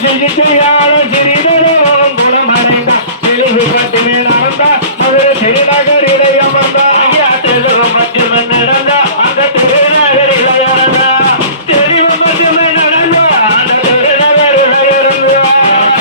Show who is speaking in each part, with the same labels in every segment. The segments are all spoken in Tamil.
Speaker 1: சிரித்து யாரும் சிறிதனும் குணமடைந்தார் தெலுங்கு பட்டினில் நடந்தார் மதுரை திருநகர் இதை அமர்ந்தார்
Speaker 2: ஐயா தெலுங்கு மட்டும் நடந்தார் அந்த திருநகர் இதை இறந்தார் தெலுங்கு மட்டுமே நடந்தார் அந்த திருநகர் இதை இறந்தார்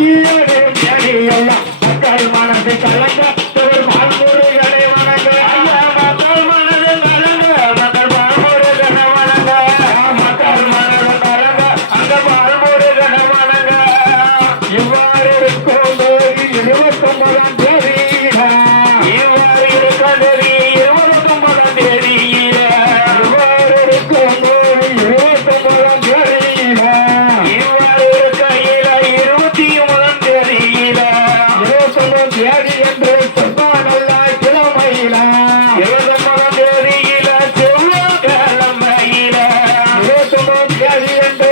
Speaker 1: Yeah. அடி என்று